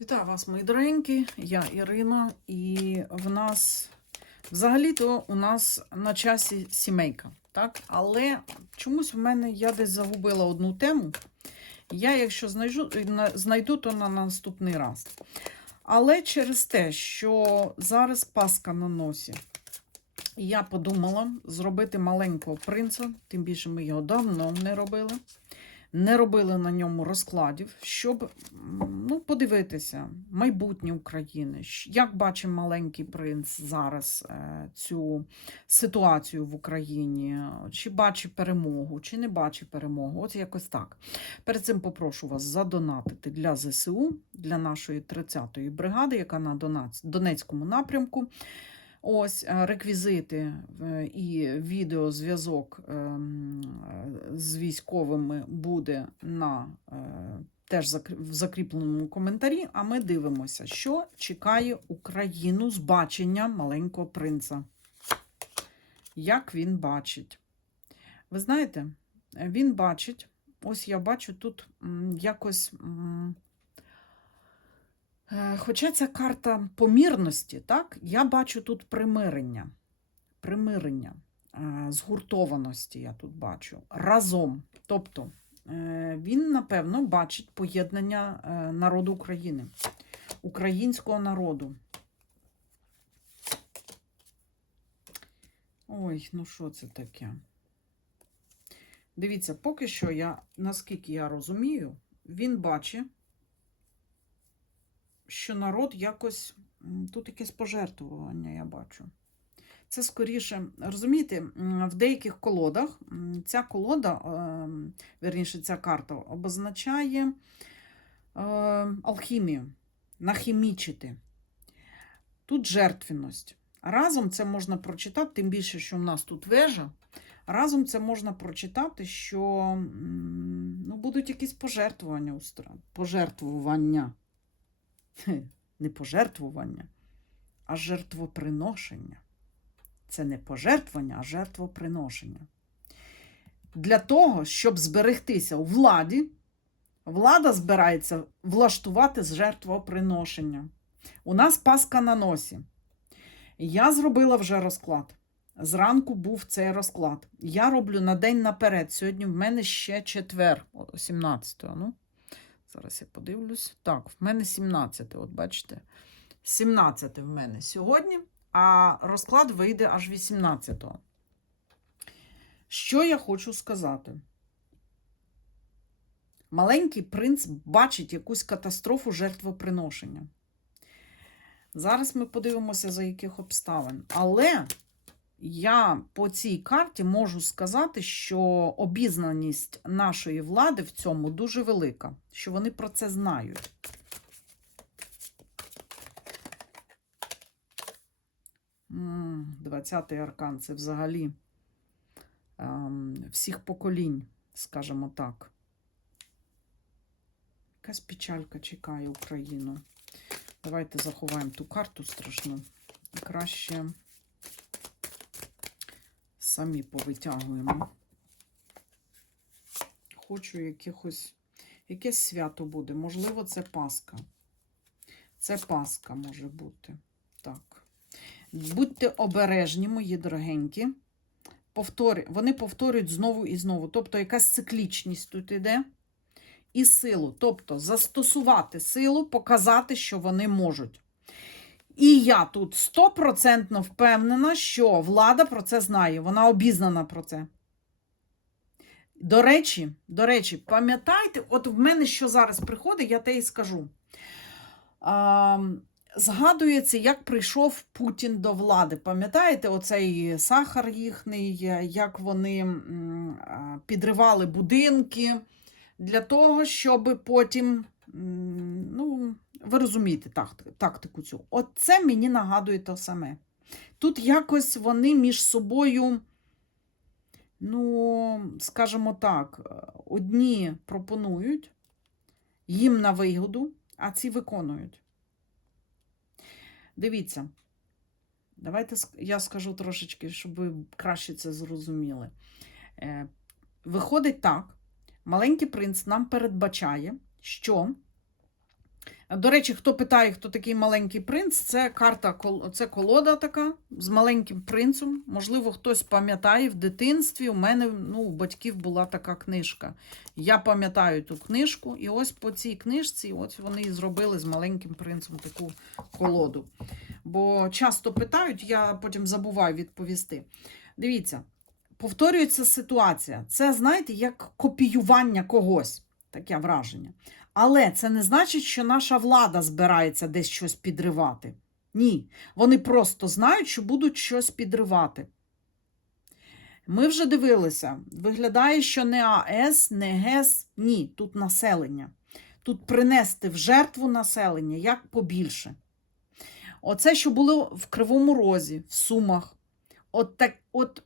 Вітаю вас, мої дорогенькі, я Ірина, і в нас взагалі-то у нас на часі сімейка, так? Але чомусь в мене я десь загубила одну тему. Я, якщо знайду, знайду, то на наступний раз. Але через те, що зараз Пасха на носі, я подумала зробити маленького принца, тим більше ми його давно не робили. Не робили на ньому розкладів, щоб ну, подивитися майбутнє України. Як бачить маленький принц зараз е, цю ситуацію в Україні, чи бачить перемогу, чи не бачить перемогу. От якось так. Перед цим попрошу вас задонатити для ЗСУ, для нашої 30-ї бригади, яка на Донецькому напрямку. Ось е, реквізити е, і відеозв'язок ем, е, з військовими буде на теж в закріпленому коментарі. А ми дивимося, що чекає Україну з бачення маленького принца. Як він бачить? Ви знаєте, він бачить, ось я бачу тут якось. Е, Хоча ця карта помірності, так, я бачу тут примирення. Примирення, е, згуртованості я тут бачу. Разом. Тобто е, він, напевно, бачить поєднання народу України, українського народу. Ой, ну що це таке? Дивіться, поки що я, наскільки я розумію, він бачить що народ якось тут якесь пожертвування, я бачу. Це скоріше, розумієте, в деяких колодах ця колода, ем, вірніше, ця карта обозначає е, алхімію, нахімічити. Тут жертвенність. Разом це можна прочитати, тим більше, що в нас тут вежа. Разом це можна прочитати, що ну, будуть якісь пожертвування, пожертвування. Не пожертвування, а жертвоприношення. Це не пожертвування, а жертвоприношення. Для того, щоб зберегтися у владі, влада збирається влаштувати жертвоприношення. У нас Пасха на носі. Я зробила вже розклад. Зранку був цей розклад. Я роблю на день наперед. Сьогодні в мене ще четвер, 17-го. Ну, Зараз я подивлюсь. Так, в мене 17, от бачите. 17 в мене сьогодні, а розклад вийде аж 18-го. Що я хочу сказати? Маленький принц бачить якусь катастрофу жертвоприношення. Зараз ми подивимося, за яких обставин. Але я по цій карті можу сказати, що обізнаність нашої влади в цьому дуже велика, що вони про це знають. 20-й аркан це взагалі ем, всіх поколінь, скажімо так. Якась печалька чекає Україну. Давайте заховаємо ту карту страшну. І краще самі повитягуємо. Хочу якихось, якесь свято буде. Можливо, це Пасха. Це Пасха може бути. Так. Будьте обережні, мої дорогенькі. Повторю, вони повторюють знову і знову. Тобто, якась циклічність тут іде. І силу. Тобто, застосувати силу, показати, що вони можуть. І я тут стопроцентно впевнена, що влада про це знає, вона обізнана про це. До речі, до речі, пам'ятайте, от в мене що зараз приходить, я те і скажу. А, згадується, як прийшов Путін до влади. Пам'ятаєте, оцей сахар їхній, як вони підривали будинки для того, щоб потім. ну, ви розумієте тактику цю. От це мені нагадує те саме. Тут якось вони між собою, ну, скажімо так, одні пропонують їм на вигоду, а ці виконують. Дивіться, давайте я скажу трошечки, щоб ви краще це зрозуміли. Е, Виходить так, маленький принц нам передбачає, що До речі, хто питає, хто такий маленький принц, це карта, це колода така з маленьким принцем. Можливо, хтось пам'ятає в дитинстві. У мене ну, у батьків була така книжка. Я пам'ятаю ту книжку, і ось по цій книжці ось вони і зробили з маленьким принцем таку колоду. Бо часто питають, я потім забуваю відповісти. Дивіться, повторюється ситуація. Це, знаєте, як копіювання когось, таке враження. Але це не значить, що наша влада збирається десь щось підривати. Ні. Вони просто знають, що будуть щось підривати. Ми вже дивилися. Виглядає, що не АЕС, не ГЕС. Ні, тут населення. Тут принести в жертву населення як побільше. Оце, що було в Кривому Розі, в Сумах. От так, от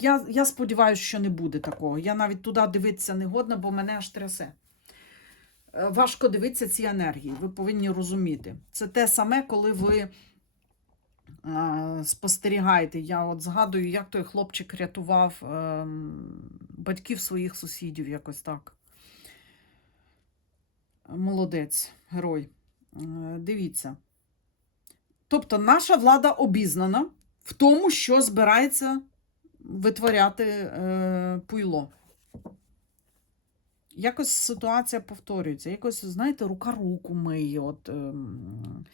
я, я сподіваюся, що не буде такого. Я навіть туди дивитися не годна, бо мене аж трясе. Е, Важко дивитися ці енергії. Ви повинні розуміти. Це те саме, коли ви е, спостерігаєте. Я от згадую, як той хлопчик рятував ем, батьків своїх сусідів, якось так. Молодець, герой. Е, Дивіться. Тобто, наша влада обізнана в тому, що збирається витворяти е, пуйло. Якось ситуація повторюється. Якось, знаєте, рука руку миє, от, ем,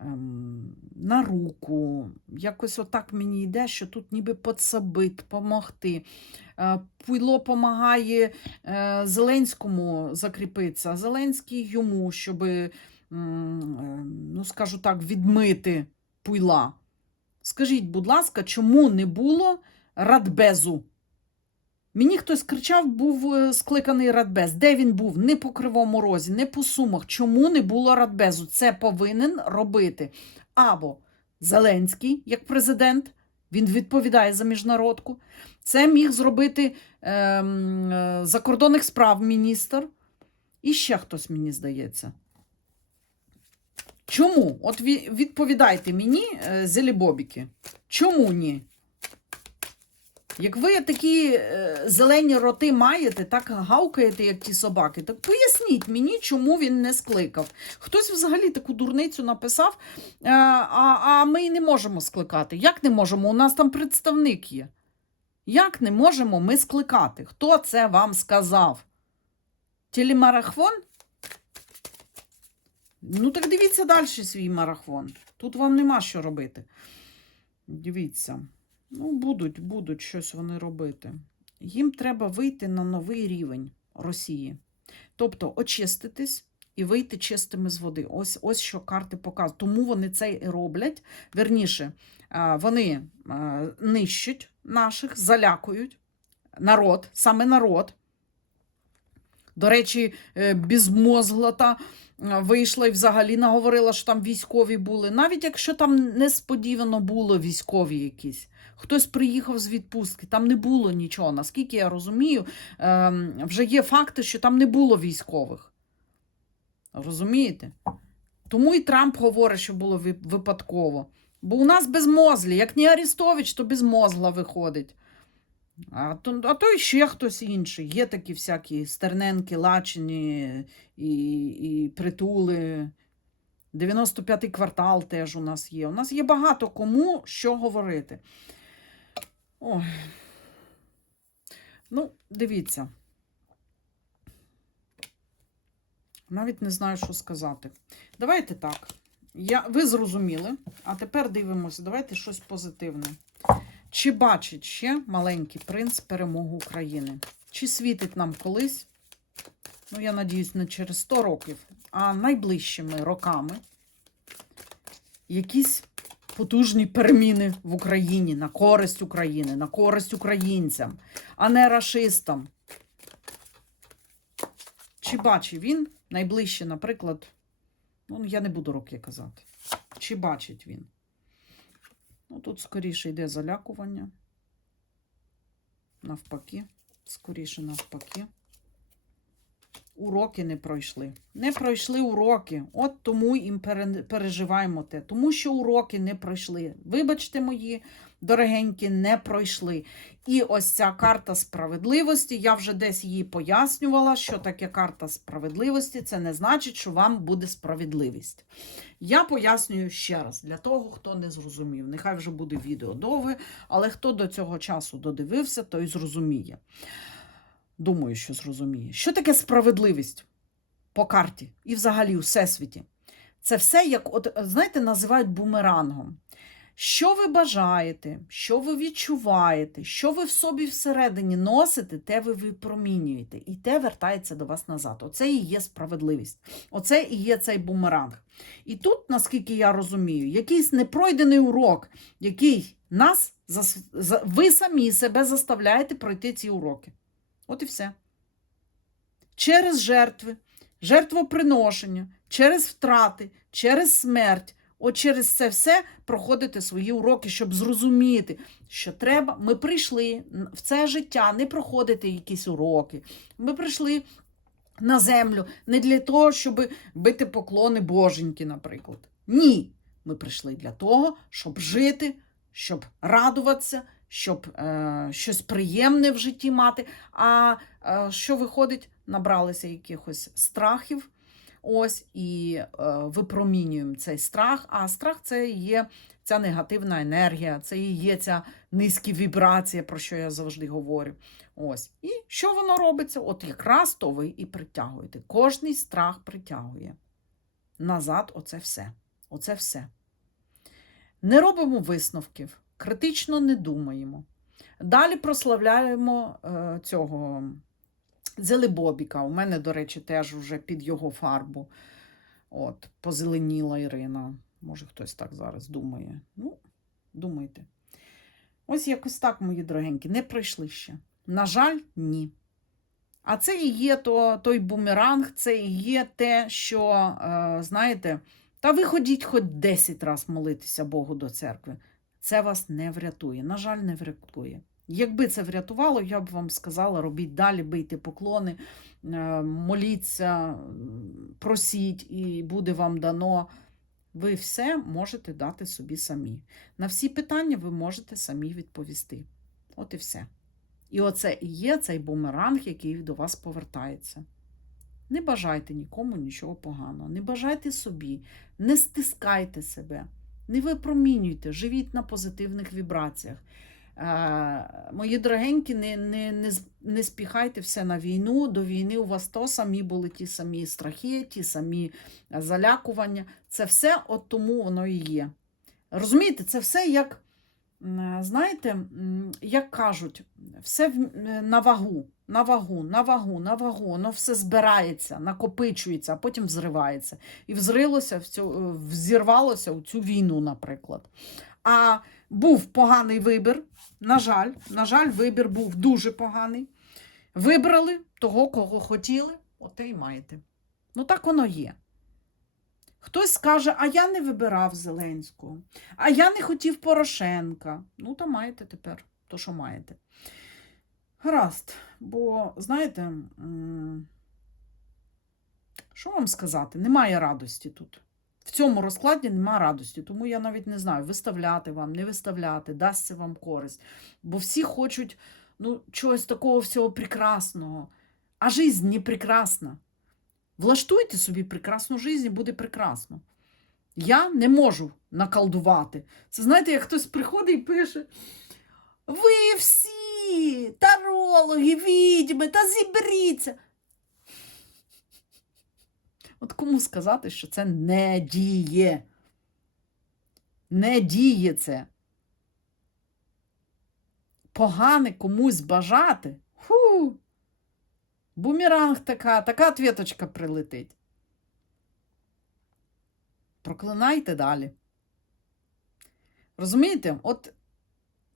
ем, на руку. Якось отак мені йде, що тут ніби подсобит, помогти. Е, пуйло помагає е, Зеленському закріпитися, Зеленський йому, щоб, ну скажу так, відмити пуйла. Скажіть, будь ласка, чому не було радбезу? Мені хтось кричав, був е, скликаний радбез. Де він був? Не по Кривому Розі, не по Сумах. Чому не було радбезу? Це повинен робити. Або Зеленський, як президент, він відповідає за міжнародку. Це міг зробити ем, е, закордонних справ міністр. І ще хтось, мені здається. Чому? От відповідайте мені, е, зелібобіки. Чому ні? Як ви такі е, зелені роти маєте, так гавкаєте, як ті собаки, так поясніть мені, чому він не скликав. Хтось взагалі таку дурницю написав, е, а, а ми й не можемо скликати. Як не можемо? У нас там представник є. Як не можемо ми скликати? Хто це вам сказав? Телемарафон? Ну, так дивіться далі свій марафон. Тут вам нема що робити. Дивіться. Ну, будуть, будуть щось вони робити. Їм треба вийти на новий рівень Росії. Тобто очиститись і вийти чистими з води. Ось, ось що карти показують. Тому вони це і роблять. Верніше, вони нищать наших, залякують народ, саме народ. До речі, е, безмозглата е, вийшла і взагалі наговорила, що там військові були. Навіть якщо там несподівано було військові якісь. Хтось приїхав з відпустки, там не було нічого. Наскільки я розумію, ем, вже є факти, що там не було військових. Розумієте? Тому і Трамп говорить, що було випадково. Бо у нас безмозлі. Як не Арістович, то безмозгла виходить. А то, а то ще хтось інший. Є такі всякі стерненки, лачені і, і притули. 95-й квартал теж у нас є. У нас є багато кому що говорити. Ой. Ну, дивіться. Навіть не знаю, що сказати. Давайте так. Я, ви зрозуміли, а тепер дивимося, давайте щось позитивне. Чи бачить ще маленький принц перемогу України? Чи світить нам колись? Ну, я надіюсь, не через 100 років, а найближчими роками якісь потужні переміни в Україні на користь України, на користь українцям, а не рашистам. Чи бачить він найближче, наприклад, ну, я не буду роки казати. Чи бачить він? Ну, тут скоріше йде залякування. Навпаки, скоріше навпаки. Уроки не пройшли. Не пройшли уроки. От тому їм переживаємо те. Тому що уроки не пройшли. Вибачте мої дорогенькі, не пройшли. І ось ця карта справедливості, я вже десь її пояснювала, що таке карта справедливості. Це не значить, що вам буде справедливість. Я пояснюю ще раз для того, хто не зрозумів. Нехай вже буде відео довге, але хто до цього часу додивився, той зрозуміє. Думаю, що зрозуміє. Що таке справедливість по карті і взагалі у всесвіті? Це все, як, от, знаєте, називають бумерангом. Що ви бажаєте, що ви відчуваєте, що ви в собі всередині носите, те ви випромінюєте, і те вертається до вас назад. Оце і є справедливість. Оце і є цей бумеранг. І тут, наскільки я розумію, якийсь непройдений урок, який нас ви самі себе заставляєте пройти ці уроки. От і все. Через жертви, жертвоприношення, через втрати, через смерть. От через це все проходити свої уроки, щоб зрозуміти, що треба. Ми прийшли в це життя не проходити якісь уроки. Ми прийшли на землю не для того, щоб бити поклони боженьки, наприклад. Ні. Ми прийшли для того, щоб жити, щоб радуватися, щоб е, щось приємне в житті мати. А е, що виходить, набралися якихось страхів. Ось і е, випромінюємо цей страх. А страх це є ця негативна енергія, це і є ця низькі вібрації, про що я завжди говорю. Ось. І що воно робиться? От якраз то ви і притягуєте. Кожний страх притягує. Назад оце все. Оце все. Не робимо висновків, критично не думаємо. Далі прославляємо е, цього Зелебобіка. У мене, до речі, теж вже під його фарбу. От, позеленіла Ірина. Може, хтось так зараз думає. Ну, думайте. Ось якось так, мої дорогенькі, не пройшли ще. На жаль, ні. А це і є то, той бумеранг, це і є те, що, е, знаєте, та ви ходіть хоч 10 разів молитися Богу до церкви. Це вас не врятує. На жаль, не врятує. Якби це врятувало, я б вам сказала, робіть далі, бийте поклони, е, моліться, просіть, і буде вам дано. Ви все можете дати собі самі. На всі питання ви можете самі відповісти. От і все. І оце і є цей бумеранг, який до вас повертається. Не бажайте нікому нічого поганого, не бажайте собі, не стискайте себе, не випромінюйте, живіть на позитивних вібраціях. Е, Мої дорогенькі, не, не, не, не спіхайте все на війну. До війни у вас то самі були ті самі страхи, ті самі залякування. Це все от тому воно і є. Розумієте, це все як, знаєте, як кажуть, все е, на вагу, на вагу, на вагу, на вагу. Воно все збирається, накопичується, а потім взривається. І взрилося, е, взірвалося у цю війну, наприклад. А був поганий вибір. На жаль, на жаль, вибір був дуже поганий. Вибрали того, кого хотіли, оте й маєте. Ну так воно є. Хтось скаже, а я не вибирав Зеленського, а я не хотів Порошенка. Ну, то маєте тепер, то що маєте. Гаразд, бо, знаєте, що вам сказати? Немає радості тут. В цьому розкладі нема радості, тому я навіть не знаю, виставляти вам, не виставляти, дасть це вам користь. Бо всі хочуть ну, чогось такого всього прекрасного. А жизнь не прекрасна. Влаштуйте собі прекрасну жизнь, і буде прекрасно. Я не можу наколдувати. Це знаєте, як хтось приходить і пише: Ви всі, тарологи, відьми, та зібріться. От кому сказати, що це не діє? Не діє це. Погане комусь бажати. Фу. Бумеранг така, така ответочка прилетить. Проклинайте далі. Розумієте? От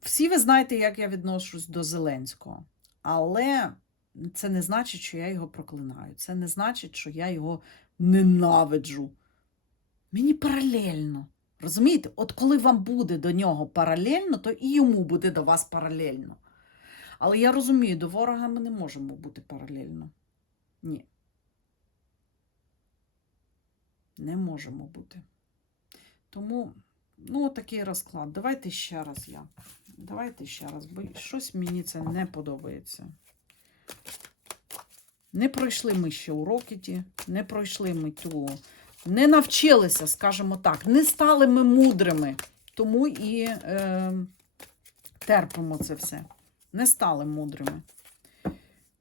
всі ви знаєте, як я відношусь до Зеленського. Але це не значить, що я його проклинаю. Це не значить, що я його ненавиджу. Мені паралельно. Розумієте? От коли вам буде до нього паралельно, то і йому буде до вас паралельно. Але я розумію, до ворога ми не можемо бути паралельно. Ні. Не можемо бути. Тому Ну, такий розклад. Давайте ще раз я. Давайте ще раз, бо щось мені це не подобається. Не пройшли ми ще уроки ті, не пройшли ми ту. Не навчилися, скажімо так, не стали ми мудрими, тому і е, терпимо це все. Не стали мудрими.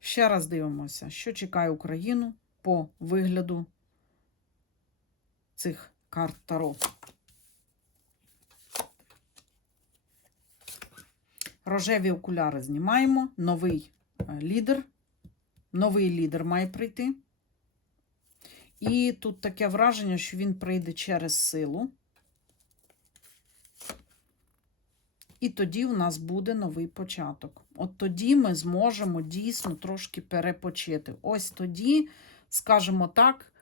Ще раз дивимося, що чекає Україну по вигляду цих карт Таро. Рожеві окуляри знімаємо. Новий е, лідер. Новий лідер має прийти. І тут таке враження, що він прийде через силу. І тоді у нас буде новий початок. От тоді ми зможемо дійсно трошки перепочити. Ось тоді, скажімо так,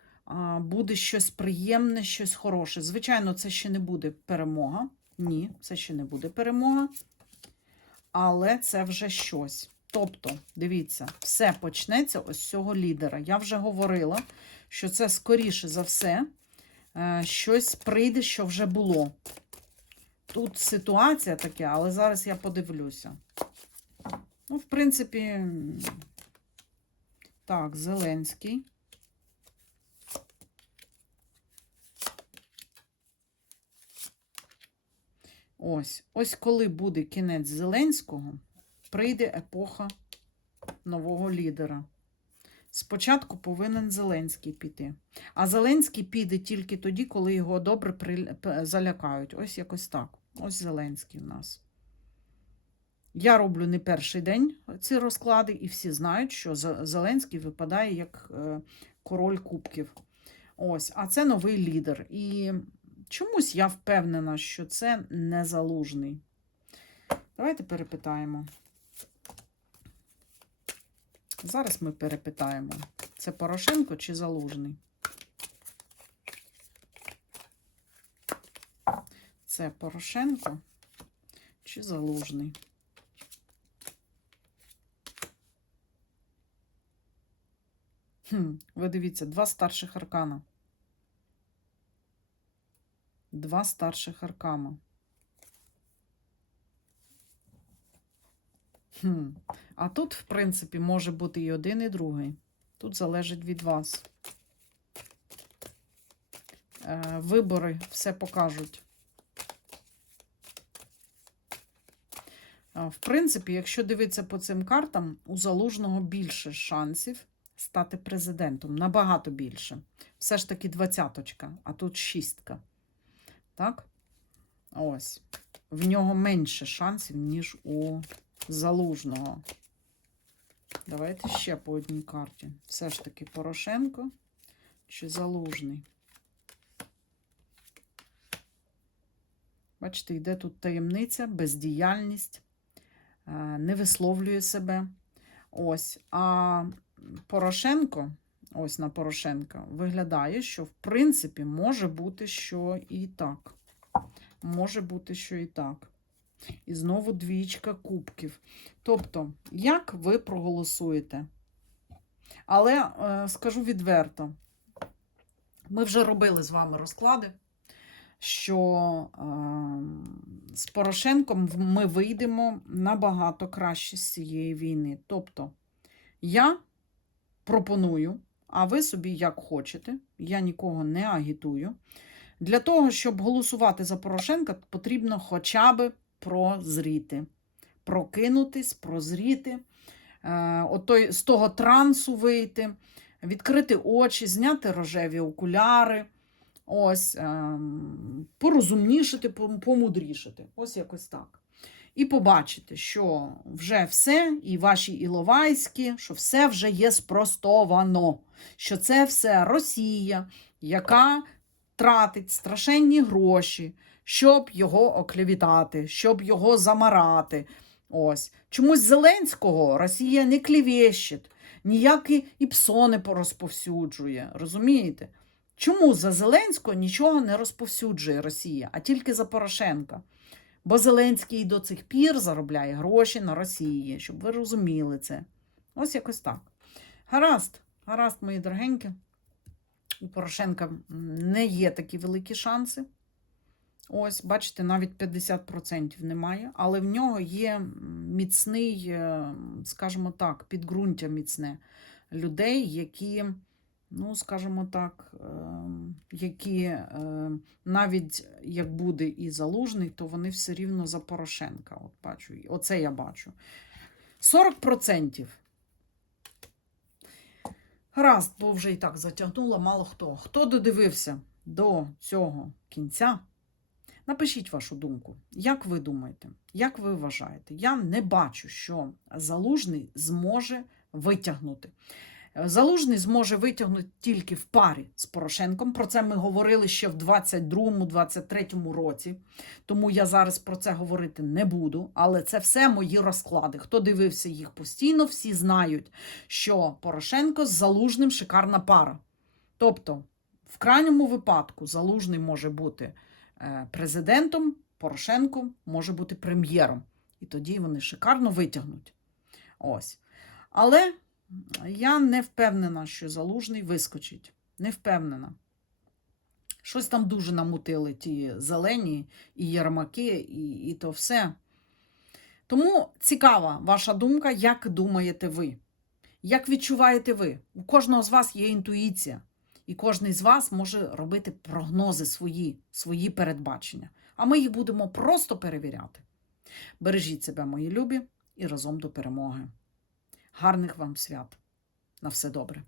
буде щось приємне, щось хороше. Звичайно, це ще не буде перемога. Ні, це ще не буде перемога. Але це вже щось. Тобто, дивіться, все почнеться ось з цього лідера. Я вже говорила, що це скоріше за все е, щось прийде, що вже було. Тут ситуація така, але зараз я подивлюся. Ну, в принципі, так, Зеленський. Ось, ось коли буде кінець Зеленського, прийде епоха нового лідера. Спочатку повинен Зеленський піти. А Зеленський піде тільки тоді, коли його добре залякають. Ось якось так. Ось Зеленський у нас. Я роблю не перший день ці розклади, і всі знають, що Зеленський випадає як е, король кубків. Ось, а це новий лідер. І чомусь я впевнена, що це не залужний. Давайте перепитаємо. Зараз ми перепитаємо, це Порошенко чи Залужний. Це Порошенко чи Залужний? Хм, ви дивіться, два старших аркана. Два старших аркана. Хм. А тут, в принципі, може бути і один, і другий. Тут залежить від вас. Е, вибори все покажуть. Е, В принципі, якщо дивитися по цим картам, у залужного більше шансів стати президентом. Набагато більше. Все ж таки двадцяточка, а тут шістка. Так? Ось. В нього менше шансів, ніж у залужного. Давайте ще по одній карті. Все ж таки Порошенко чи залужний. Бачите, йде тут таємниця, бездіяльність, е, не висловлює себе. Ось. А Порошенко, ось на Порошенка, виглядає, що в принципі може бути, що і так. Може бути, що і так. І знову двічка кубків. Тобто, як ви проголосуєте? Але е, скажу відверто, ми вже робили з вами розклади, що е, з Порошенком ми вийдемо набагато краще з цієї війни. Тобто, я пропоную, а ви собі як хочете, я нікого не агітую. Для того, щоб голосувати за Порошенка, потрібно хоча б прозріти, прокинутись, прозріти, е, отой, з того трансу вийти, відкрити очі, зняти рожеві окуляри, ось, е, порозумнішити, помудрішити. Ось якось так. І побачити, що вже все, і ваші Іловайські, що все вже є спростовано, що це все Росія, яка тратить страшенні гроші, щоб його оклевітати, щоб його замарати. Ось. Чомусь Зеленського Росія не клівещить, ніякі іпсо не порозповсюджує. Розумієте? Чому за Зеленського нічого не розповсюджує Росія, а тільки за Порошенка? Бо Зеленський до цих пір заробляє гроші на Росії, щоб ви розуміли це. Ось якось так. Гаразд, гаразд, мої дорогенькі. У Порошенка не є такі великі шанси. Ось, бачите, навіть 50% немає, але в нього є міцний, е, скажімо так, підґрунтя міцне людей, які, ну, скажімо так, е, які е, навіть як буде і залужний, то вони все рівно за Порошенка. От бачу, оце я бачу. 40%. Гаразд, бо вже і так затягнула мало хто. Хто додивився до цього кінця? Напишіть вашу думку. Як ви думаєте? Як ви вважаєте? Я не бачу, що залужний зможе витягнути. Е, Залужний зможе витягнути тільки в парі з Порошенком. Про це ми говорили ще в 22-23 році. Тому я зараз про це говорити не буду. Але це все мої розклади. Хто дивився їх постійно, всі знають, що Порошенко з Залужним шикарна пара. Тобто, в крайньому випадку, Залужний може бути президентом, Порошенко може бути прем'єром. І тоді вони шикарно витягнуть. Ось. Але я не впевнена, що залужний вискочить. Не впевнена. Щось там дуже намутили ті зелені і ярмаки, і, і то все. Тому цікава ваша думка, як думаєте ви? Як відчуваєте ви? У кожного з вас є інтуїція, і кожен з вас може робити прогнози свої, свої передбачення. А ми їх будемо просто перевіряти. Бережіть себе, мої любі, і разом до перемоги. Гарних вам свят. На все добре.